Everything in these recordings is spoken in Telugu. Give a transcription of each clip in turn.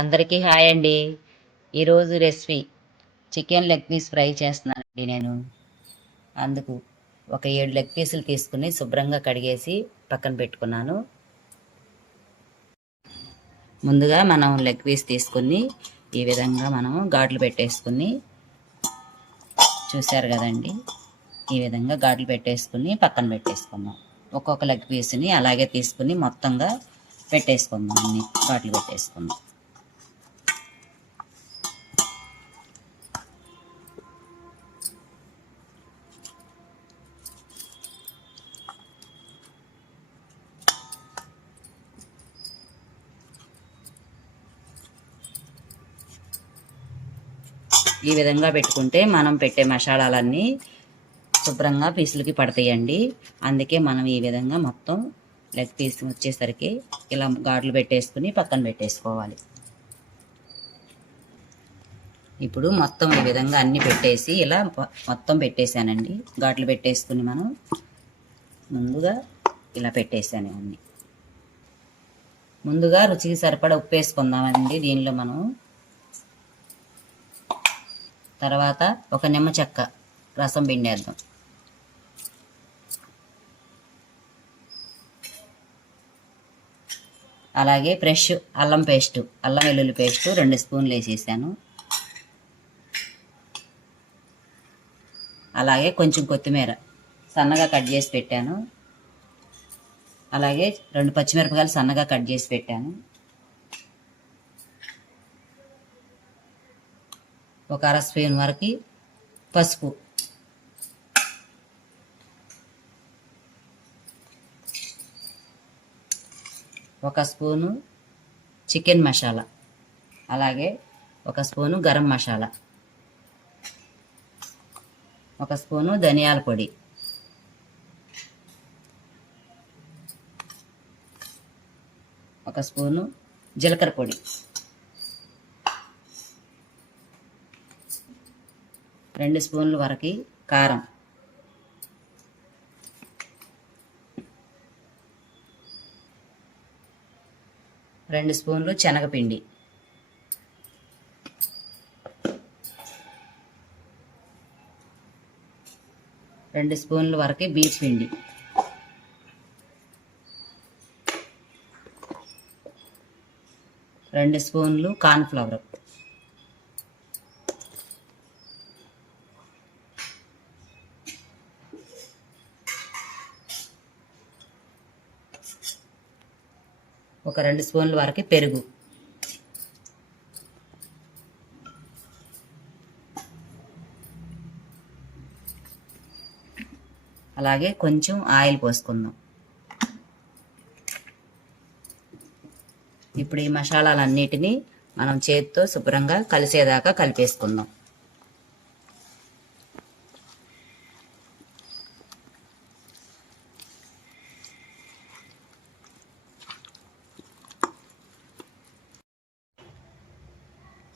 అందరికీ హాయ్ అండి. ఈరోజు recipe chicken leg piece fry చేస్తున్నానండి నేను. అందుకు ఒక 7 లెగ్ పీసులు తీసుకుని శుభ్రంగా కడిగేసి పక్కన పెట్టుకున్నాను. ముందుగా మనం లెగ్ పీస్ తీసుకుని ఈ విధంగా మనం ఘాట్లు పెట్టేసుకుని, చూశారు కదండి, ఈ విధంగా ఘాట్లు పెట్టేసుకుని పక్కన పెట్టేసుకుందాం. ఒక్కొక్క లెగ్ పీస్ని అలాగే తీసుకుని మొత్తంగా పెట్టేసుకుందాం, అన్ని ఘాట్లు పెట్టేసుకుందాం. ఈ విధంగా పెట్టుకుంటే మనం పెట్టే మసాలాలన్నీ శుభ్రంగా పీసులకి పడతాయండి. అందుకే మనం ఈ విధంగా మొత్తం లెగ్ పీస్ వచ్చేసరికి ఇలా ఘాట్లు పెట్టేసుకుని పక్కన పెట్టేసుకోవాలి. ఇప్పుడు మొత్తం ఈ విధంగా అన్ని పెట్టేసి ఇలా మొత్తం పెట్టేశానండి. ఘాట్లు పెట్టేసుకుని మనం ముందుగా ఇలా పెట్టేశాను అన్ని. ముందుగా రుచికి సరిపడా ఉప్పు వేసుకుందామండి దీనిలో మనం. తర్వాత ఒక నిమ్మ చెక్క రసం పిండేద్దాం. అలాగే ఫ్రెష్ అల్లం పేస్టు, అల్లం వెల్లుల్లి పేస్టు 2 స్పూన్లు వేసేసాను. అలాగే కొంచెం కొత్తిమీర సన్నగా కట్ చేసి పెట్టాను. అలాగే 2 పచ్చిమిరపకాయలు సన్నగా కట్ చేసి పెట్టాను. ఒక 1/2 స్పూన్ వరకు పసుపు, ఒక స్పూను చికెన్ మసాలా, అలాగే ఒక స్పూను గరం మసాలా, ఒక స్పూను ధనియాల పొడి, ఒక స్పూను జీలకర్ర పొడి, 2 స్పూన్ల వరకు కారం, రెండు స్పూన్లు శనగపిండి, 2 స్పూన్ల వరకు బియ్యం పిండి, 2 స్పూన్లు కార్న్ఫ్లవర్, ఒక 2 స్పూన్ల వరకు పెరుగు, అలాగే కొంచెం ఆయిల్ పోసుకుందాం. ఇప్పుడు ఈ మసాలాలన్నిటినీ మనం చేతితో శుభ్రంగా కలిసేదాకా కలిపేసుకుందాం.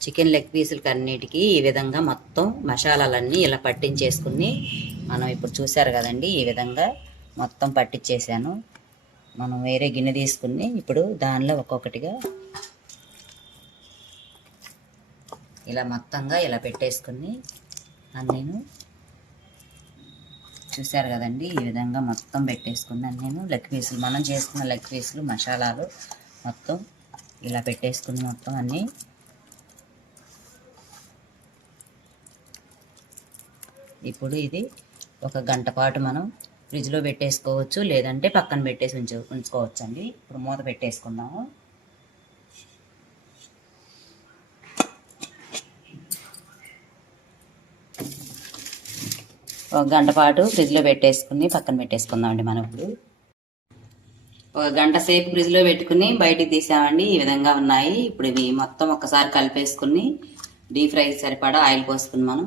చికెన్ లెగ్ పీసులకి అన్నిటికీ ఈ విధంగా మొత్తం మసాలాలన్నీ ఇలా పట్టించేసుకుని మనం ఇప్పుడు చూసారు కదండి, ఈ విధంగా మొత్తం పట్టించేసాను. మనం వేరే గిన్నె తీసుకుని ఇప్పుడు దానిలో ఒక్కొక్కటిగా ఇలా మొత్తంగా ఇలా పెట్టేసుకుని నేను చూసారు కదండి, ఈ విధంగా మొత్తం పెట్టేసుకున్నాను. నేను లెగ్ పీసులు, మనం చేసుకున్న లెగ్ పీసులు మసాలాలు మొత్తం ఇలా పెట్టేసుకుని మొత్తం అన్నీ ఇప్పుడు ఇది 1 గంట పాటు మనం ఫ్రిడ్జ్లో పెట్టేసుకోవచ్చు, లేదంటే పక్కన పెట్టేసి ఉంచుకోవచ్చు అండి. ఇప్పుడు మూత పెట్టేసుకుందాము. 1 గంట పాటు ఫ్రిడ్జ్లో పెట్టేసుకుని పక్కన పెట్టేసుకుందాం అండి. మనం ఇప్పుడు 1 గంట సేపు ఫ్రిడ్జ్లో పెట్టుకుని బయటికి తీసామండి. ఈ విధంగా ఉన్నాయి. ఇప్పుడు ఇవి మొత్తం ఒకసారి కలిపేసుకుని డీప్ ఫ్రై సరిపడా ఆయిల్ పోసుకుని మనం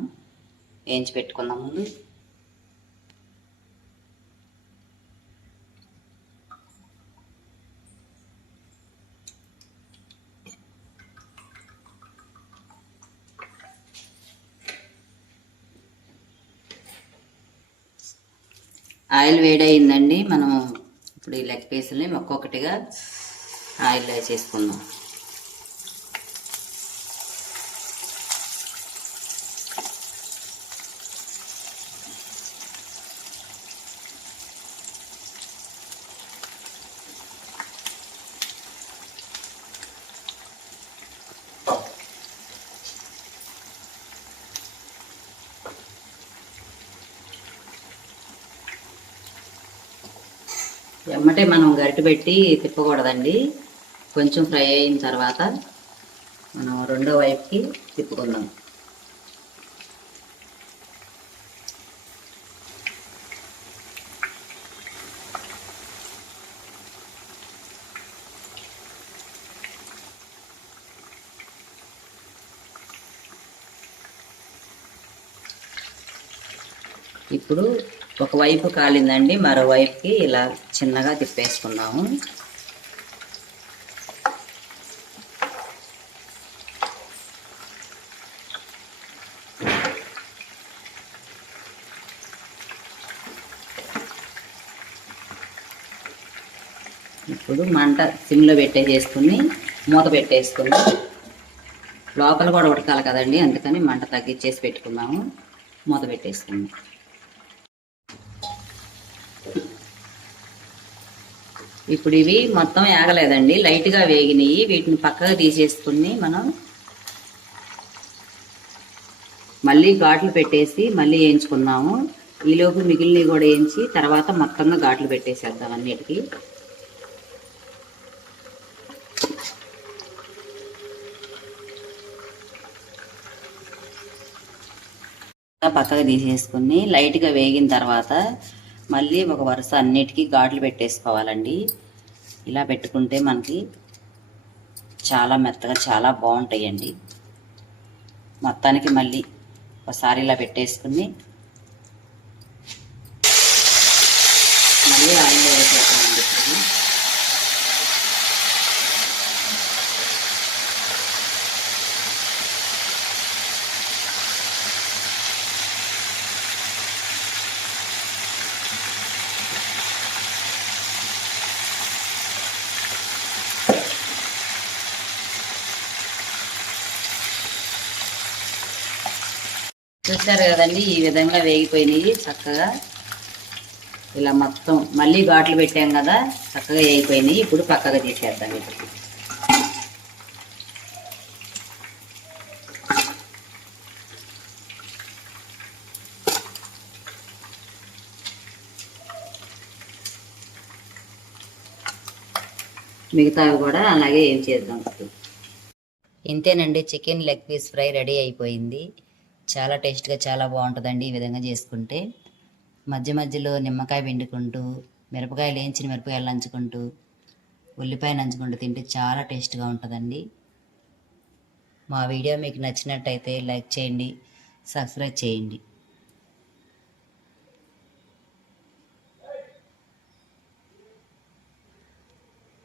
వేయించి పెట్టుకుందాం. ముందు ఆయిల్ వేడయిందండి. మనం ఇప్పుడు ఈ లెగ్ పీసుల్ని ఒక్కొక్కటిగా ఆయిల్లో వేసేసుకుందాం. ఎమ్మటే మనం గరిటె పెట్టి తిప్పకూడదండి. కొంచెం ఫ్రై అయిన తర్వాత మనం రెండో వైపుకి తిప్పుకుందాం. ఇప్పుడు ఒకవైపు కాలిందండి, మరోవైపుకి ఇలా చిన్నగా తిప్పేసుకుందాము. ఇప్పుడు మంట సిమ్లో పెట్టేసుకుని మూత పెట్టేసుకుని, లోపల కూడా ఉడకాలి కదండి, అందుకని మంట తగ్గించేసి పెట్టుకున్నాము. మూత పెట్టేసుకుందాం. ఇప్పుడు ఇవి మొత్తం ఏగలేదండి, లైట్గా వేగినాయి. వీటిని పక్కగా తీసేసుకుని మనం మళ్ళీ ఘాట్లు పెట్టేసి మళ్ళీ వేయించుకున్నాము. ఈలోపు మిగిలినవి కూడా వేయించి తర్వాత మొత్తంగా ఘాట్లు పెట్టేసేద్దాం అన్నిటికీ. పక్కగా తీసేసుకుని లైట్గా వేగిన తర్వాత మళ్ళీ ఒక వరుస అన్నిటికీ ఘాట్లు పెట్టేసుకోవాలండి. ఇలా పెట్టుకుంటే మనకి చాలా మెత్తగా చాలా బాగుంటాయండి. మొత్తానికి మళ్ళీ ఒకసారి ఇలా పెట్టేసుకుని మళ్ళీ ఆయిల్లో వేసేస్తామండి. చూసారు కదండి, ఈ విధంగా వేగిపోయినాయి చక్కగా. ఇలా మొత్తం మళ్ళీ ఘాట్లు పెట్టాం కదా, చక్కగా వేగిపోయినాయి. ఇప్పుడు పక్కగా తీసేద్దాం. ఇప్పుడు మిగతావి కూడా అలాగే ఏం చేద్దాం. ఇంతేనండి, chicken leg piece fry ready అయిపోయింది. చాలా టేస్ట్గా చాలా బాగుంటుందండి ఈ విధంగా చేసుకుంటే. మధ్య మధ్యలో నిమ్మకాయ పిండుకుంటూ, మిరపకాయలు వేయించిన మిరపకాయలు నంచుకుంటూ, ఉల్లిపాయ నంచుకుంటూ తింటే చాలా టేస్ట్గా ఉంటుందండి. మా వీడియో మీకు నచ్చినట్టయితే లైక్ చేయండి, సబ్స్క్రైబ్ చేయండి.